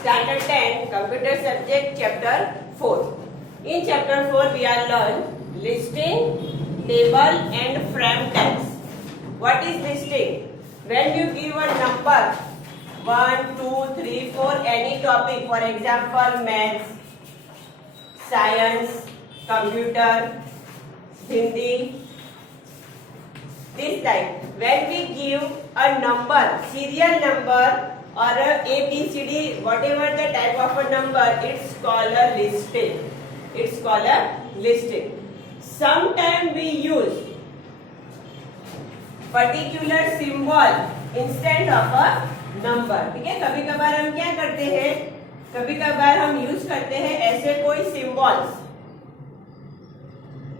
Standard 10 Computer Subject Chapter 4. In Chapter 4 we are learn listing, table and frame text. What is listing? When you give a number 1, 2, 3, 4 any topic, for example maths, science, computer, Hindi, this type. When we give a number, serial number or a ABCD, whatever the type of a number, it's called a listing. It's called a listing. Sometimes we use particular symbol instead of a number. ठीक है, कभी कभार हम क्या करते हैं, कभी कभार हम यूज करते हैं ऐसे कोई सिंबल्स.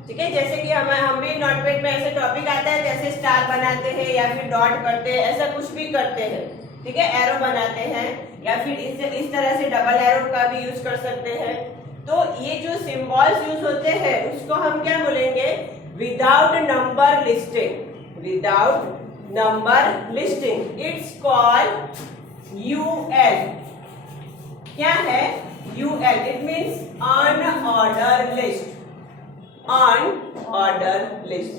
ठीक है, जैसे कि हम भी नोटपैड में ऐसे टॉपिक आता है, जैसे स्टार बनाते हैं या फिर डॉट करते हैं, ऐसा कुछ भी करते हैं. ठीक है, एरो बनाते हैं या फिर इस तरह से डबल एरो का भी यूज कर सकते हैं. तो ये जो सिंबल्स यूज होते हैं उसको हम क्या बोलेंगे, without number listing. Without number listing it's called UL. क्या है UL? It means unorder list. Unorder list.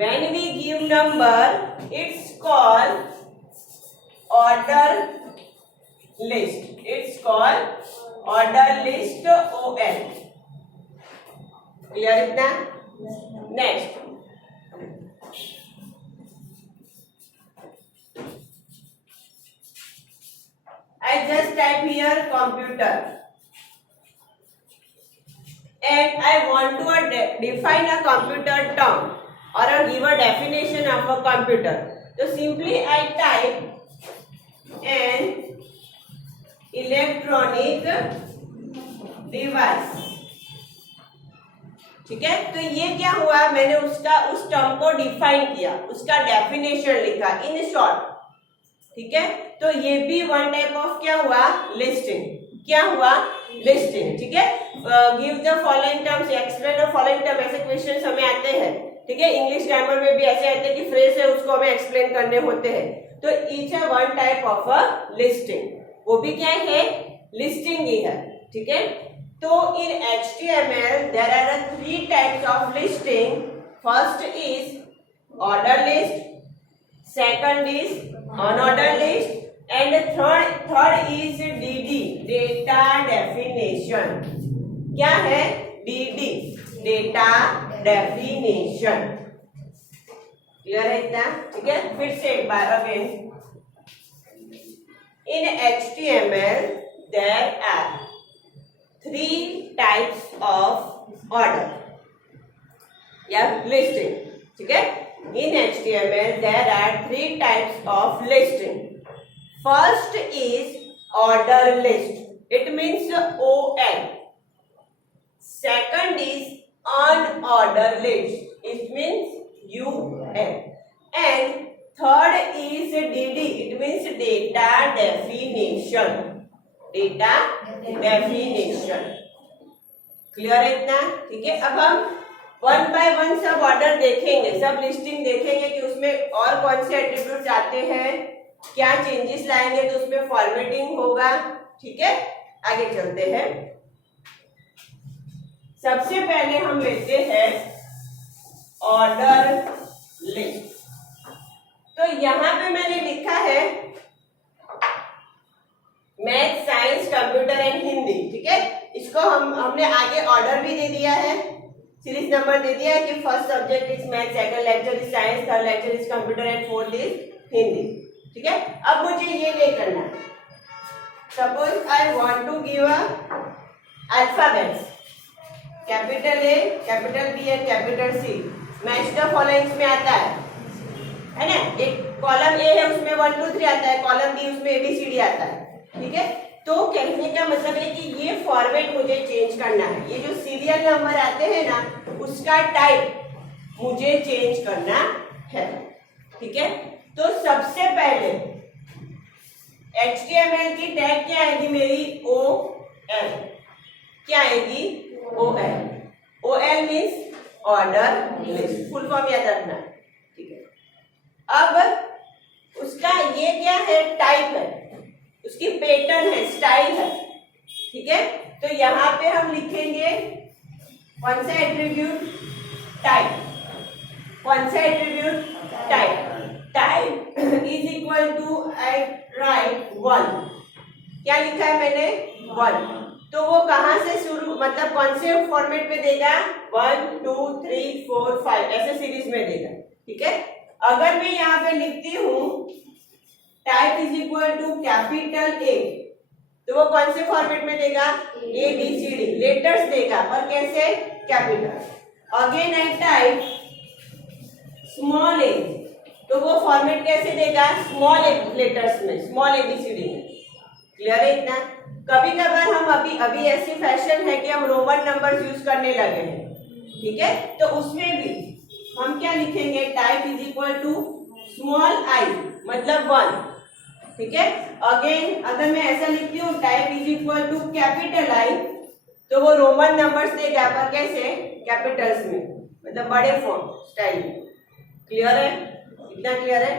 When we give number, it's called order list. It's called order list OL. Clear इतना? Next. I just type here computer. And I want to define a computer term or give a definition of a computer. So simply I type an electronic device. ठीक है, तो ये क्या हुआ, मैंने उसका उस टर्म को डिफाइन किया, उसका डेफिनेशन लिखा इन शॉर्ट. ठीक है, तो ये भी वन टाइप ऑफ क्या हुआ, लिस्टिंग. क्या हुआ, लिस्टिंग. ठीक है, give the following terms, explain the following term, ऐसे क्वेश्चंस हमें आते हैं. ठीक है, इंग्लिश ग्रामर में भी ऐसे आते हैं कि फ्रेज है उसको हमें एक्सप्लेन करने होते हैं. तो ईच है one type of a listing. वो भी क्या है, लिस्टिंग ही है. ठीक है, तो in HTML there are 3 types of listing. First is order list, second is unorder list, and third is DD, data definition. क्या है, DD, data definition. क्लियर है इतना? ठीक है, फिर से एक बार again. In HTML there are 3 types of order या listing. ठीक है, in HTML there are 3 types of listing. First is order list. It means OL. Second is unordered list. It means UL. And third is DD. It means data definition. Data definition. Clear है इतना? ठीक है, अब हम one by one सब order देखेंगे, सब listing देखेंगे कि उसमें और कौन से एट्रीब्यूट्स आते हैं, क्या चेंजेस लाएंगे, तो उसमें फॉर्मेटिंग होगा. ठीक है, आगे चलते हैं. सबसे पहले हम लेते हैं ऑर्डर लिस्ट. तो यहां पे मैंने लिखा है math, science, computer and Hindi. ठीक है, इसको हमने आगे ऑर्डर भी दे दिया है, सीरीज नंबर दे दिया है कि first subject is math, second lecture is science, third lecture is computer and fourth is Hindi. ठीक है, अब मुझे ये नहीं करना. Suppose I want to give alphabets, capital A, capital B and capital C. Match the followings में आता है ना. एक कॉलम ए है उसमें 1 2 3 आता है, कॉलम बी उसमें ABCD आता है. ठीक है, तो कहने का मतलब है कि ये फॉर्मेट मुझे चेंज करना है. ये जो सीरियल नंबर आते हैं ना, उसका टाइप मुझे चेंज करना है. ठीक है, तो सबसे पहले HTML की टैग क्या आएगी मेरी, OL. क्या आएगी, OL. OL means order list, full form याद रखना है, ठीक है। अब उसका ये क्या है, टाइप है, उसकी पैटर्न है, स्टाइल है, ठीक है। तो यहाँ पे हम लिखेंगे कौन सा एट्रीब्यूट, टाइप, कौन सा attribute, type, type is equal to, I write 1, क्या लिखा है मैंने 1, तो वो कहां से शुरू, मतलब कौन से फॉर्मेट में देगा, 1 2 3 4 5 ऐसे सीरीज में देगा, ठीक है। अगर मैं यहाँ पे लिखती हूँ type is equal to capital A, तो वो कौन से फॉर्मेट में देगा, A B C D letters देगा, और कैसे, capital. Again I type small A, तो वो फॉर्मेट कैसे देगा, स्मॉल लेटर्स में, स्मॉल एबीसीडी में। क्लियर है इतना। कभी कभार हम अभी ऐसी फैशन है कि हम रोमन नंबर्स यूज करने लगे हैं, ठीक है, तो उसमें भी हम क्या लिखेंगे, type is equal to small i मतलब 1, ठीक है। अगेन अगर मैं ऐसा लिखती हूँ type is equal to capital I, तो वो रोमन नंबर्स देगा, पर कैसे, कैपिटल्स में, मतलब बड़े फॉर्म स्टाइल में। क्लियर है, इतना क्लियर है।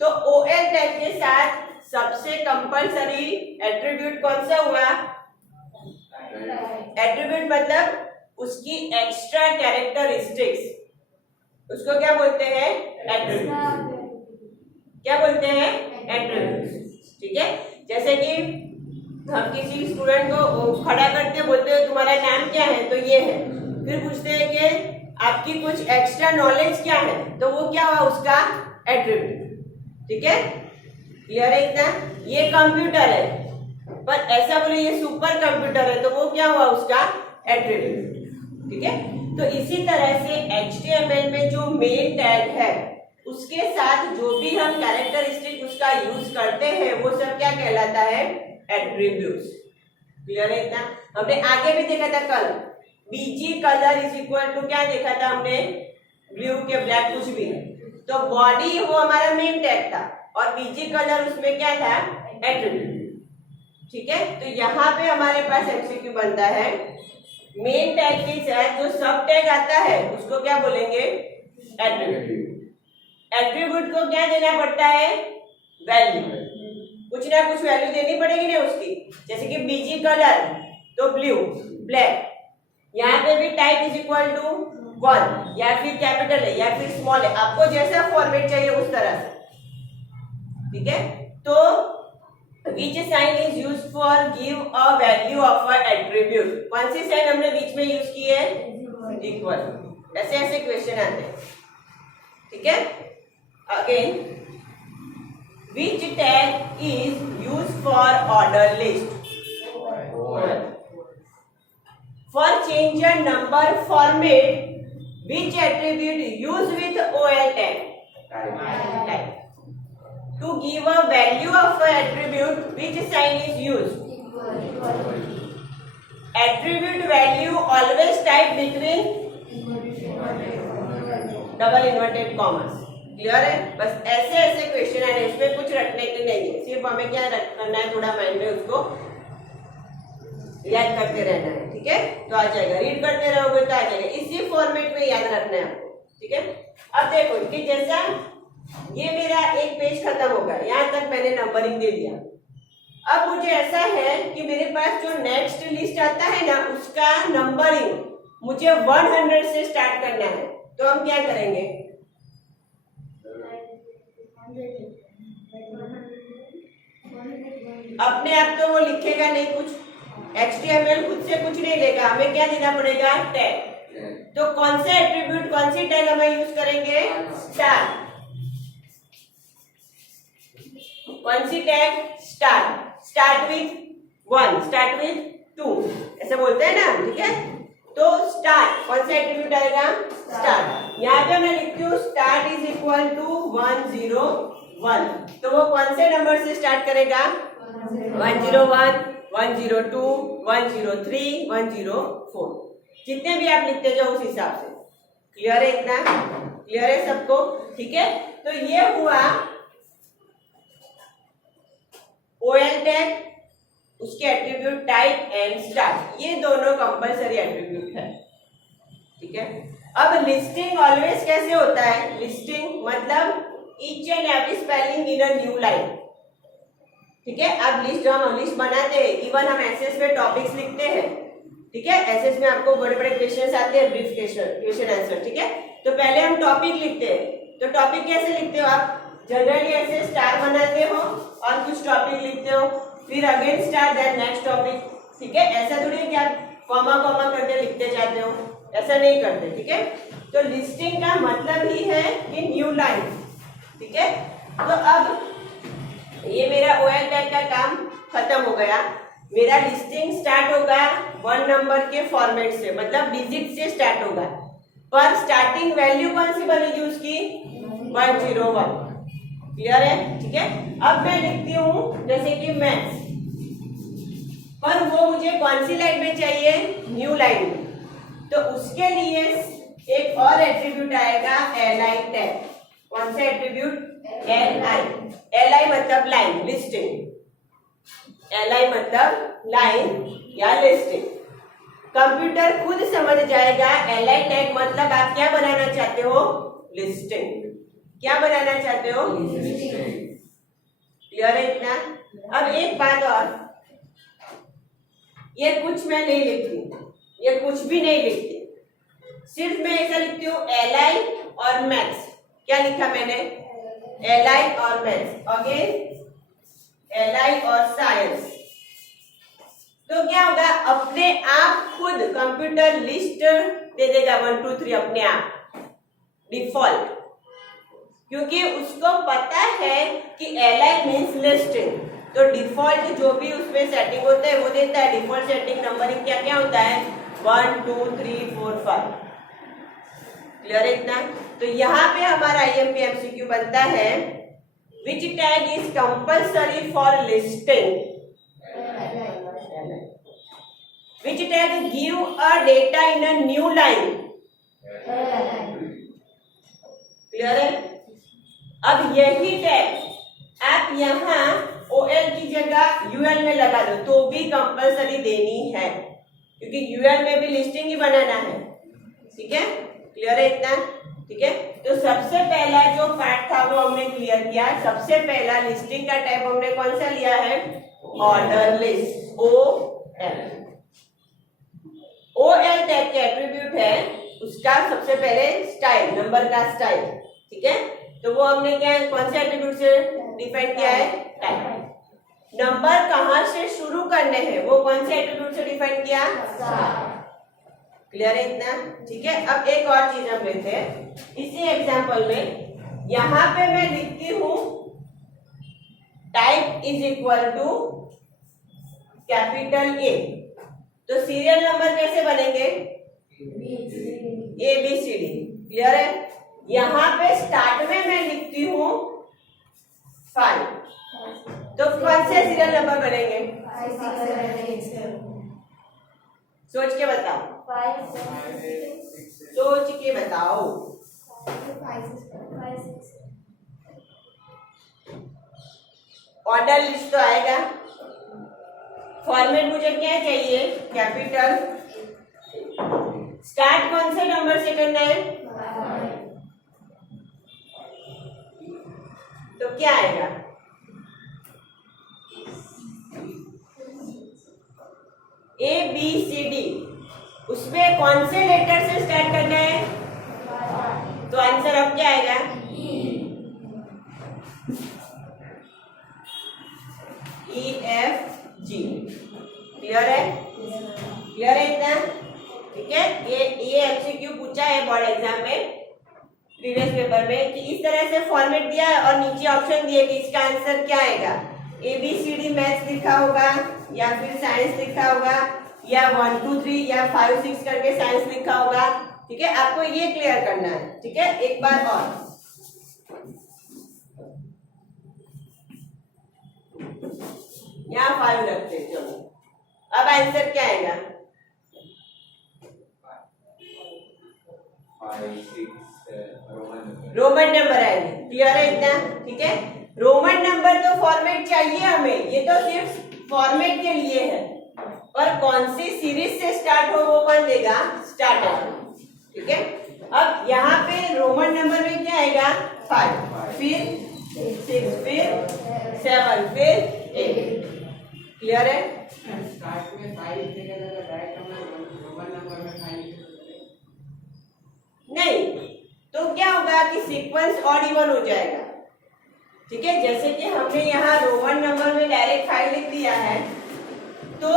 तो ओएल टैग के साथ सबसे कंपलसरी एट्रीब्यूट कौन सा हुआ, एट्रीब्यूट मतलब उसकी एक्स्ट्रा कैरेक्टरिस्टिक्स, उसको क्या बोलते हैं, एट्रीब्यूट, क्या बोलते हैं, एट्रीब्यूट, ठीक है। जैसे कि हम किसी स्टूडेंट को खड़ा करते बोलते हैं तुम्हारा नाम क्या है, तो ये है, फिर पूछते हैं कि आपकी कुछ एक्स्ट्रा नॉलेज क्या है, तो वो क्या हुआ, उसका एट्रीब्यूट, ठीक है। क्लियर है इतना। ये कंप्यूटर है, पर ऐसा बोले ये सुपर कंप्यूटर है, तो वो क्या हुआ, उसका एट्रीब्यूट, ठीक है। तो इसी तरह से HTML में जो मेन टैग है उसके साथ जो भी हम कैरेक्टरिस्टिक उसका यूज करते हैं वो सब क्या कहलाता है, एट्रीब्यूट्स। क्लियर है इतना। हमने आगे भी देखा था कल, BG colour is equal to क्या देखा था हमने, ब्लू के ब्लैक कुछ भी, तो बॉडी वो हमारा मेन टैग था और बीजी कलर उसमें क्या था, एट्रीब्यूट, ठीक है। तो यहाँ पे हमारे पास एमसीक्यू बनता है, मेन टैग के साथ जो सब टैग आता है उसको क्या बोलेंगे, एट्रीब्यूट। एट्रीब्यूट को क्या देना पड़ता है, वैल्यू, कुछ ना कुछ वैल्यू देनी पड़ेगी ना उसकी, जैसे कि बीजी कलर तो ब्लू ब्लैक, यहाँ पे भी टाइप इज इक्वल टू 1 या फिर कैपिटल है या फिर स्मॉल है, आपको जैसा फॉर्मेट चाहिए उस तरह से, ठीक है। तो which sign is used for give a value of a attribute, कौन सी साइन हमने बीच में यूज की है, इक्वल, ऐसे ऐसे क्वेश्चन आते हैं, ठीक है। Again which tag is used for order list, for change a number format which attribute used with OL tag, type. To give a value of an attribute, which sign is used, attribute value always type between double inverted commas. Clear है। बस ऐसे ऐसे question है, इसमें कुछ रटने के नहीं है, सिर्फ हमें क्या करना है, थोड़ा माइंड में उसको याद करते रहना है, ठीक है। तो आ जाएगा, रीड करते रहोगे तो आ जाएगा, इसी फॉर्मेट में याद रखना है आपको, ठीक है। अब देखो कि जैसा ये मेरा एक पेज खत्म होगा, यहाँ तक मैंने नंबरिंग दे दिया। अब मुझे ऐसा है कि मेरे पास जो नेक्स्ट लिस्ट आता है ना, उसका नंबरिंग मुझे 100 से स्टार्ट करना है, तो हम क्या करेंगे, अपने आप तो वो लिखेगा नहीं कुछ, HTML खुद से कुछ नहीं लेगा, हमें क्या देना पड़ेगा, टैग। तो कौन से एट्रीब्यूट, कौन सी टैग हमें यूज करेंगे, स्टार। कौन सी tag, star, start with 1, start with 2, ऐसे बोलते हैं ना, ठीक है। तो स्टार्ट कौन सा एट्रीब्यूट आएगा, स्टार्ट। यहाँ पे मैं लिखती हूँ स्टार्ट इज इक्वल टू 101, तो वो कौन से नंबर से स्टार्ट करेगा, 101, 102, 103, 104, जितने भी आप लिखते जाओ उस हिसाब से। क्लियर है इतना, क्लियर है सबको, ठीक है। तो ये हुआ OL टैग, उसके एट्रीब्यूट टाइप एंड स्टार्ट, ये दोनों कंपलसरी एट्रीब्यूट है, ठीक है। ठीक है। अब लिस्टिंग ऑलवेज कैसे होता है? लिस्टिंग मतलब each and every spelling in a new line, ठीक है। अब हम लिस्ट बनाते हैं, इवन हम एसएस में टॉपिक्स लिखते हैं, ठीक है। एसएस में आपको बड़े बड़े क्वेश्चंस आते हैं, ब्रीफ क्वेश्चन आंसर, ठीक है। तो पहले हम टॉपिक लिखते हैं, तो टॉपिक कैसे लिखते हो आप? जनरली ऐसे स्टार बनाते हो और कुछ टॉपिक लिखते हो, फिर again star, then next topic, ठीक है। ऐसा थोड़ी है कि आप कॉमा कॉमा करके लिखते जाते हो, ऐसा नहीं करते, ठीक है। तो लिस्टिंग का मतलब ही है कि न्यू लाइन, ठीक है। तो अब ये मेरा ओएल टैग का काम खत्म हो गया। मेरा लिस्टिंग स्टार्ट होगा 1 नंबर के फॉर्मेट से, मतलब डिजिट से स्टार्ट होगा, पर स्टार्टिंग वैल्यू कौन सी बनेगी उसकी? 101। क्लियर है? ठीक है। अब मैं लिखती हूँ जैसे कि मैथ्स, पर वो मुझे कौन सी लाइन में चाहिए? न्यू लाइन में। तो उसके लिए एक और एट्रीब्यूट आएगा li टैग। कौन सा एट्रीब्यूट? li मतलब लाइन, लिस्टिंग। li मतलब लाइन या लिस्टिंग। कंप्यूटर खुद समझ जाएगा li टैग मतलब आप क्या बनाना चाहते हो? लिस्टिंग। क्या बनाना चाहते हो? लिस्टिंग। क्लियर है इतना? अब एक बात और, ये कुछ मैं नहीं लिखती, ये कुछ भी नहीं लिखती, सिर्फ मैं ऐसा लिखती हूँ li और मैथ्स। क्या लिखा मैंने? li और मैथ्स, अगेन li और साइंस। तो क्या होगा? अपने आप खुद कंप्यूटर लिस्ट दे देगा 1 2 3 अपने आप, डिफॉल्ट, क्योंकि उसको पता है कि li मीन्स लिस्टिंग। तो डिफॉल्ट जो भी उसमें सेटिंग होता है वो देता है। डिफॉल्ट सेटिंग नंबरिंग क्या क्या होता है? 1 2 3 4 5। क्लियर है इतना? तो यहाँ पे हमारा IMP MCQ बनता है, which tag is compulsory for listing? Which tag give a data in a new line? Clear है? अब यही टैग आप यहाँ OL की जगह UL में लगा दो तो भी कंपल्सरी देनी है, क्योंकि UL में भी लिस्टिंग ही बनाना है, ठीक है। क्लियर है इतना? ठीक है। तो सबसे पहला जो पार्ट था वो हमने क्लियर किया। सबसे पहला लिस्टिंग का टाइप हमने कौन सा लिया है? Order list, OL। OL tag के एट्रीब्यूट है उसका सबसे पहले स्टाइल, नंबर का स्टाइल, ठीक है। तो वो हमने क्या, कौन से एट्रीब्यूट से डिफाइन किया है? टाइप। नंबर कहां से शुरू करने हैं वो कौन से एट्रीब्यूट से डिफाइन किया? क्लियर है इतना? ठीक है। अब एक और चीज हम लेते हैं इसी एग्जांपल में। यहां पे मैं लिखती हूं type is equal to capital A, तो सीरियल नंबर कैसे बनेंगे? ABCD। क्लियर है? यहां पे स्टार्ट में मैं लिखती हूं 5, तो कौन से सीरियल नंबर बनेंगे? 5 6 7 8 सोच के बताओ, 5 7 6 सोच के बताओ। 5 6 ऑर्डर लिस्ट तो आएगा। फॉर्मेट मुझे क्या चाहिए? कैपिटल। स्टार्ट कौन से नंबर से करना है? तो क्या आएगा? ABCD। उसमें कौन से लेटर से स्टार्ट करना है? तो आंसर अब क्या आएगा? EFG। क्लियर है? क्लियर है इतना? ठीक है। ये MCQ पूछा है बोर्ड एग्जाम में, प्रीवियस पेपर में, कि इस तरह से फॉर्मेट दिया है और नीचे ऑप्शन दिए कि इसका आंसर क्या आएगा। ABCD मैथ्स लिखा होगा या फिर साइंस लिखा होगा या 1 2 3 या 5 6 करके साइंस लिखा होगा, ठीक है। आपको ये क्लियर करना है, ठीक है। एक बार और, यहाँ 5 रखते हैं, चलो। अब आंसर क्या आएगा? 5 6 रोमन नंबर आएंगे। क्लियर है इतना? ठीक है। रोमन नंबर तो फॉर्मेट चाहिए हमें, ये तो सिर्फ फॉर्मेट के लिए है, और कौन सी सीरीज से स्टार्ट हो वो कौन देगा? स्टार्टर। ठीक है। अब यहाँ पे रोमन नंबर में क्या आएगा 5, फिर 6, फिर 7, फिर 8। क्लियर है? स्टार्ट में 5 देगा तो डायरेक्ट हम रोमन नंबर में 5 लिख सकते हैं। नहीं, तो क्या होगा कि सीक्वेंस ऑड इवन हो जाएगा। ठीक है, जैसे कि हमने यहाँ रोमन नंबर में डायरेक्ट 5 लिख दिया है, तो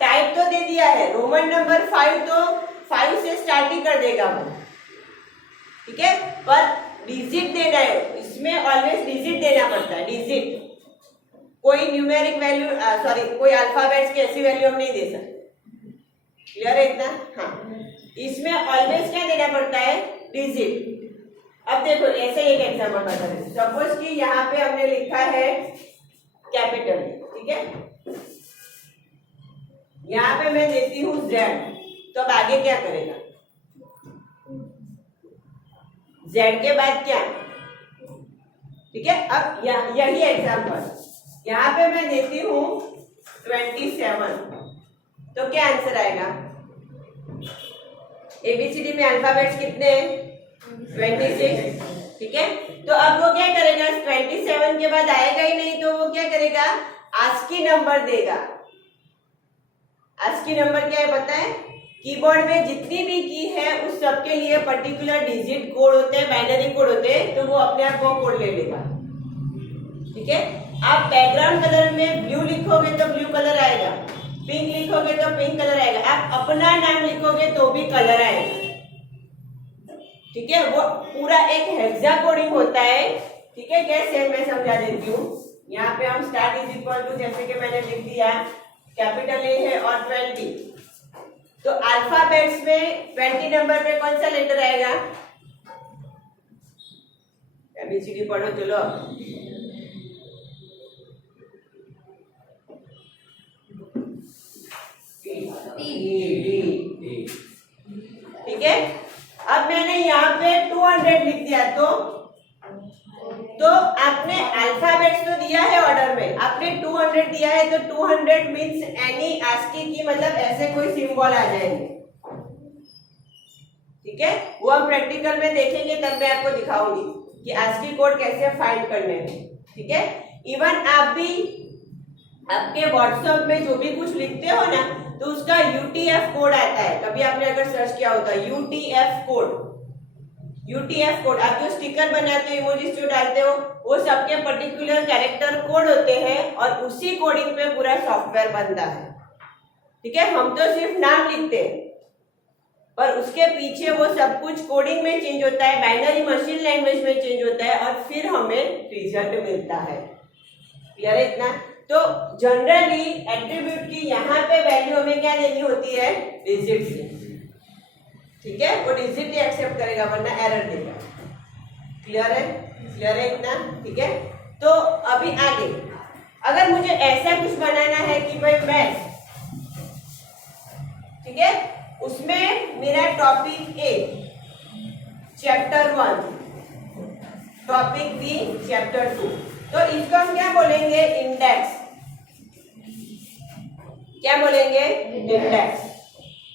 टाइप तो दे दिया है रोमन नंबर 5, तो 5 से स्टार्ट ही कर देगा वो। ठीक है, पर डिजिट देना है, इसमें ऑलवेज डिजिट देना पड़ता है, डिजिट। कोई न्यूमेरिक वैल्यू कोई अल्फाबेट्स की ऐसी वैल्यू हम नहीं दे सकते। क्लियर है इतना? हाँ, इसमें ऑलवेज क्या देना पड़ता है, डिजिट। अब देखो ऐसे एक एग्जांपल बता रहे हैं। सपोज कि यहाँ पे हमने लिखा है कैपिटल, ठीक है, यहाँ पे मैं देती हूँ Z, तो अब आगे क्या करेगा, Z के बाद क्या, ठीक है। अब यही एग्जांपल यहाँ पे मैं देती हूँ 27, तो क्या आंसर आएगा, ABCD में अल्फाबेट्स कितने हैं, 26। ठीक है, तो अब वो क्या करेगा, 27 के बाद आएगा ही नहीं, तो वो क्या करेगा, ASCII नंबर देगा। ASCII नंबर क्या है पता है, कीबोर्ड में जितनी भी की है उस सब के लिए पर्टिकुलर डिजिट कोड होते हैं, बाइनरी कोड होते हैं, तो वो अपने आप वो कोड ले लेगा। ठीक है, आप बैकग्राउंड कलर में ब्लू लिखोगे तो ब्लू कलर आएगा, पिंक लिखोगे तो पिंक कलर आएगा, आप अपना नाम लिखोगे तो भी कलर आएगा। ठीक है, वो पूरा एक हेक्सा कोडिंग होता है। ठीक है, कैसे मैं समझा देती हूँ। यहाँ पे हम स्टार्ट इज इक्वल टू, जैसे कि मैंने लिख दिया कैपिटल A है और 20, तो अल्फाबेट्स में 20 नंबर पे कौन सा लेटर आएगा, ABCD पढ़ो चलो। ठीक है, अब मैंने यहाँ पे 200 लिख दिया, तो आपने अल्फाबेट्स तो दिया है ऑर्डर में, आपने 200 दिया है, तो 200 मीन्स एनी ASCII की, मतलब ऐसे कोई सिंबल आ जाएंगे। ठीक है, वो हम प्रैक्टिकल में देखेंगे, तब मैं आपको दिखाऊंगी कि ASCII कोड कैसे फाइंड करने हैं। ठीक है, इवन आप भी आपके व्हाट्सएप में जो भी कुछ लिखते हो ना, तो उसका UTF कोड आता है। कभी आपने अगर सर्च किया होता है UTF कोड, UTF कोड, आप जो स्टिकर बनाते हो, इमोजीज जो डालते हो, वो सबके पर्टिकुलर कैरेक्टर कोड होते हैं, और उसी कोडिंग पे पूरा सॉफ्टवेयर बनता है। ठीक है, हम तो सिर्फ नाम लिखते हैं, पर उसके पीछे वो सब कुछ कोडिंग में चेंज होता है, बाइनरी मशीन लैंग्वेज में चेंज होता है, और फिर हमें रिजल्ट मिलता है। क्लियर है इतना? तो जनरली एट्रीब्यूट की यहाँ पे वैल्यू हमें क्या देनी होती है, डिजिट से। ठीक है, वो डिजिट ही एक्सेप्ट करेगा, वरना एरर देगा। क्लियर है? क्लियर है इतना? ठीक है, तो अभी आगे अगर मुझे ऐसा कुछ बनाना है कि भाई मैथ, ठीक है, उसमें मेरा topic A chapter 1, topic B chapter 2, तो इसको हम क्या बोलेंगे, इंडेक्स। क्या बोलेंगे, इंडेक्स।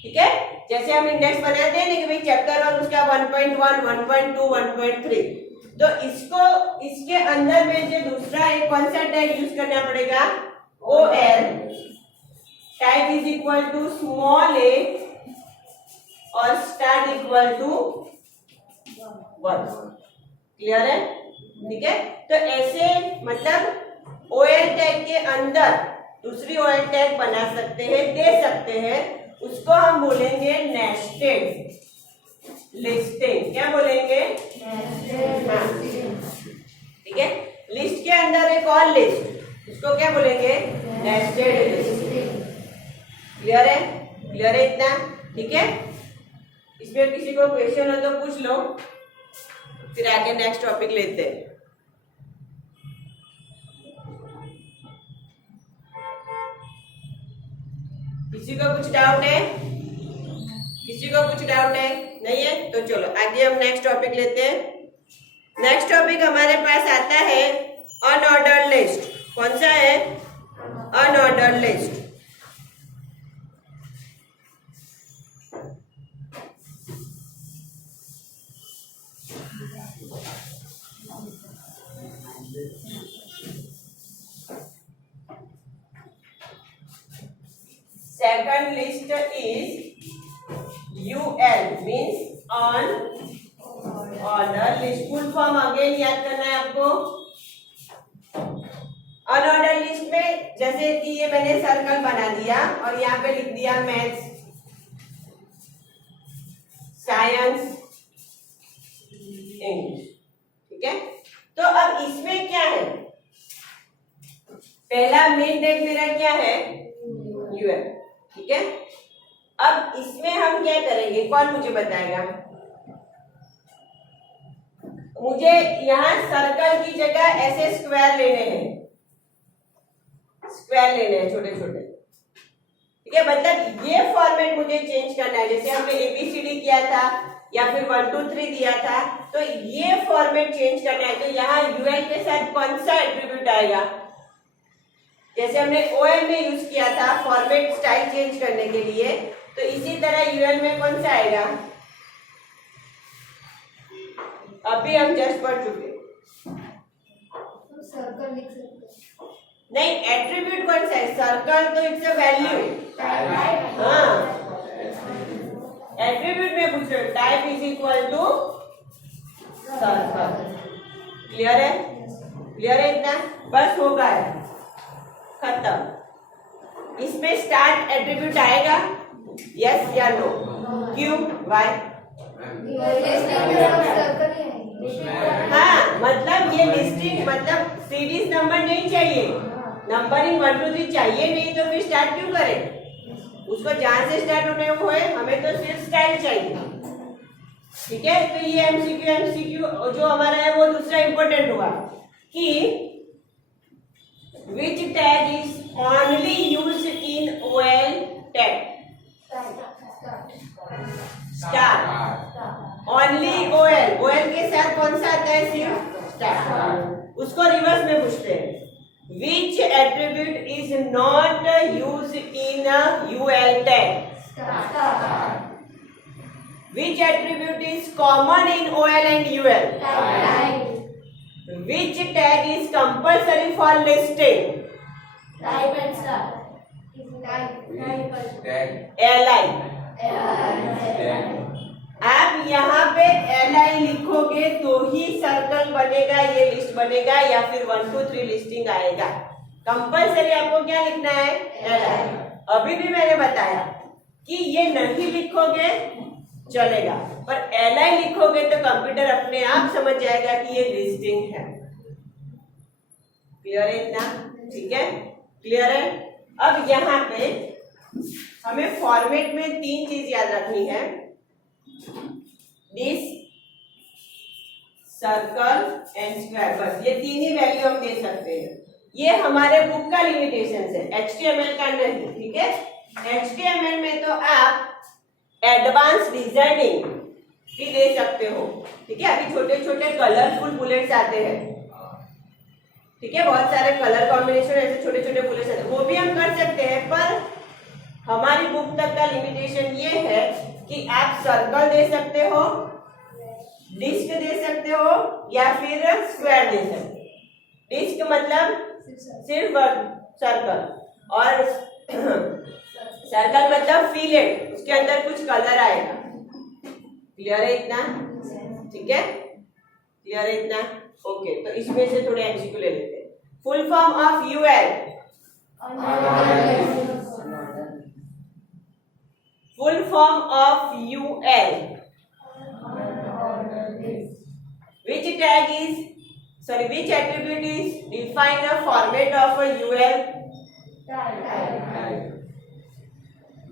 ठीक है, जैसे हम इंडेक्स बनाते हैं कि भाई चैप्टर 1 उसका 1.1, 1.2, 1.3, तो इसको इसके अंदर में जो दूसरा एक कौन सा टैग यूज करना पड़ेगा, OL, tag is equal to small a और स्टार्ट इक्वल टू 1। क्लियर है? ठीक है, तो ऐसे मतलब OL टैग के अंदर दूसरी OL टैग बना सकते हैं, दे सकते हैं, उसको हम बोलेंगे नेस्टेड लिस्टिंग। क्या बोलेंगे, हाँ, ठीक है, लिस्ट के अंदर एक और लिस्ट, उसको क्या बोलेंगे, नेस्टेड लिस्ट। क्लियर है? क्लियर है इतना? ठीक है, इसमें किसी को क्वेश्चन हो तो पूछ लो, फिर आगे नेक्स्ट टॉपिक लेते हैं। किसी को कुछ डाउट है? किसी को कुछ डाउट है? नहीं है? तो चलो आगे हम नेक्स्ट टॉपिक लेते हैं। नेक्स्ट टॉपिक हमारे पास आता है अनऑर्डर्ड लिस्ट। कौन सा है? Unordered list. second list is UL means on order list. Full form again याद करना है आपको. अनऑर्डर लिस्ट में जैसे कि ये मैंने सर्कल बना दिया और यहाँ पे लिख दिया मैथ्स, साइंस, इंग्लिश. ठीक है. तो अब इसमें क्या है, पहला मेन टैग मेरा क्या है, यूएल. ठीक है. अब इसमें हम क्या करेंगे, कौन मुझे बताएगा. मुझे यहाँ सर्कल की जगह ऐसे स्क्वायर लेने हैं, स्क्वायर लेने हैं छोटे छोटे. ठीक है. मतलब ये फॉर्मेट मुझे चेंज करना है. जैसे हमने एबीसीडी किया था या फिर 1 2 3 दिया था, तो ये फॉर्मेट चेंज करना है. तो यहाँ यूएल के साथ कौन सा एट्रीब्यूट आएगा, जैसे हमने ओएल में यूज किया था फॉर्मेट स्टाइल चेंज करने के लिए, तो इसी तरह यूएल में कौन सा आएगा. अभी हम जस्ट पढ़ चुके. सर्कल लिख सकते हैं. नहीं, एट्रीब्यूट कौन सा है, सर्कल तो इट्स अ वैल्यू. हाँ, एट्रीब्यूट में पूछ रहे हो. Type is equal to circle. Clear है, क्लियर है इतना, बस हो गया, खत्म. इसमें स्टार्ट एट्रीब्यूट आएगा, यस या नो, क्यों, वाई. सर्कल ही है. हाँ, मतलब ये लिस्टिंग, मतलब सीरीज नंबर नहीं चाहिए, नंबरिंग 1 2 3 चाहिए नहीं, तो फिर स्टार्ट क्यों करें. उसको जहां से स्टार्ट होने को है, हमें तो सिर्फ स्टाइल चाहिए. ठीक है. तो ये एमसीक्यू जो हमारा है वो दूसरा इंपॉर्टेंट हुआ कि which tag is only used in OL tag. Star. Only OL, OL के साथ कौन सा आता है, सिर्फ स्टार. उसको रिवर्स में पूछते हैं. Which attribute is not used in a UL tag? Which attribute is common in OL and UL? Which tag is compulsory for listing? Li. आप यहाँ पे Li लिखोगे तो ही सर्कल बनेगा, ये लिस्ट बनेगा, या फिर 1 2 3 लिस्टिंग आएगा. कंपल्सरी आपको क्या लिखना है, Li. अभी भी मैंने बताया कि ये नहीं लिखोगे चलेगा, पर Li लिखोगे तो कंप्यूटर अपने आप समझ जाएगा कि ये लिस्टिंग है. क्लियर है इतना. ठीक है, क्लियर है. अब यहाँ पे हमें फॉर्मेट में 3 चीज याद रखनी है. दिस, सर्कल एंड स्क्वायर, बस ये 3 ही वैल्यू हम दे सकते हैं. ये हमारे बुक का लिमिटेशन है, HTML का नहीं. ठीक है. HTML में तो आप एडवांस डिजाइनिंग भी दे सकते हो. ठीक है. अभी छोटे छोटे कलरफुल बुलेट्स आते हैं. ठीक है. बहुत सारे कलर कॉम्बिनेशन ऐसे छोटे छोटे बुलेट्स आते हैं, वो भी हम कर सकते हैं. पर हमारी बुक तक का लिमिटेशन ये है कि आप सर्कल दे सकते हो, डिस्क दे सकते हो, या फिर स्क्वायर दे सकते हो. डिस्क मतलब सिर्फ सर्कल, और सर्कल मतलब फिलेट, उसके अंदर कुछ कलर आएगा. क्लियर है इतना. ठीक है, क्लियर है इतना. ओके. तो इसमें से थोड़े एमसीक्यू ले लेते हैं. Full form of UL. Full form of UL. Which tag is, sorry, which attribute is define a format of a UL?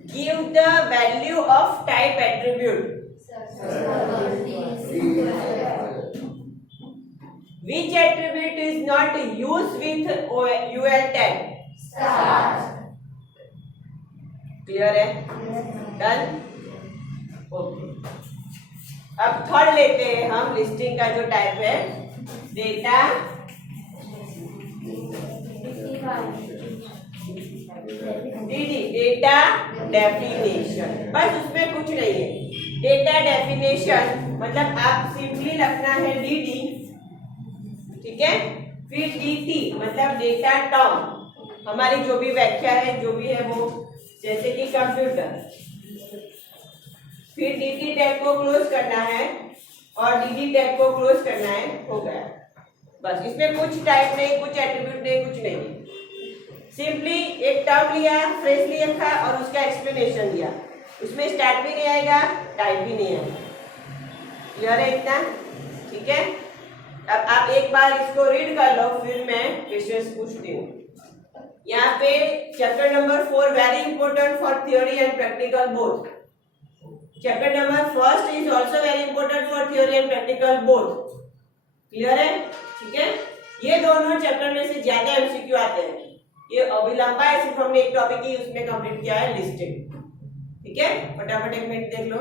Give the value of type attribute. Which attribute is not used with UL tag? Clear है. Done. Okay. अब third लेते हैं हम listing का जो type है, data DD, data definition. बस उसमें कुछ नहीं है. डेटा डेफिनेशन मतलब आप सिंपली रखना है डीडी. ठीक है. फिर डीटी मतलब डेटा टर्म, हमारी जो भी व्याख्या है, जो भी है वो जैसे कि कंप्यूटर, फिर डीटी टैग को क्लोज करना है और डीडी टैग को क्लोज करना है, हो गया। बस इसमें कुछ टाइप नहीं, कुछ एट्रीब्यूट नहीं, कुछ नहीं, सिंपली एक टर्म लिया, फ्रेजली रखा और उसका एक्सप्लेनेशन दिया। उसमें स्टार्ट भी नहीं आएगा, टाइप भी नहीं आएगा। क्लियर है इतना? ठीक है, अब आप एक बार इसको रीड कर लो, फिर मैं क्वेश्चंस पूछती हूँ। यहाँ पे chapter number 4 very important for theory and practical both. Chapter number 1 is also very important for theory and practical both. Clear है? ठीक है, ये दोनों चैप्टर में से ज्यादा एमसीक्यू आते हैं। ये अभी लंबा है, सिर्फ हमने एक टॉपिक ही उसमें कंप्लीट किया है, लिस्टिंग। ठीक है, फटाफट एक मिनट देख लो।